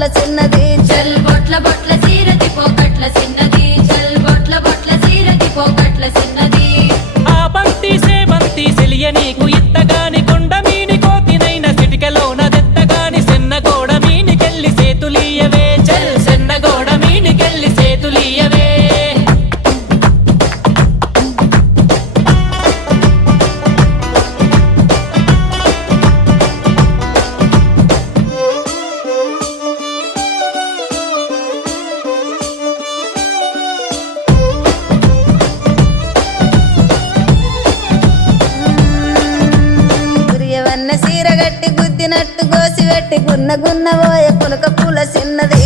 బొట్ల చిన్నది చల్ బొట్ల బొట్ల సీరది పోకట్ల చిన్నది చల్ బొట్ల బొట్ల సీరది పోకట్ల చిన్నది ఆ బంతి సేబంతి సెలియ నీకు ఇత్తగాని కొండ మీని కోతినైన సిటికలోన దెత్తగాని సెన్నగోడ మీనికెళ్ళి సేతులీయవే చల్ సెన్నగోడ మీనికెళ్ళి సేతులీయవే గురియవన్న సీర గట్టి గుద్దినట్టు గోసి పెట్టి గున్న గున్న పోయే పులక పూల చిన్నది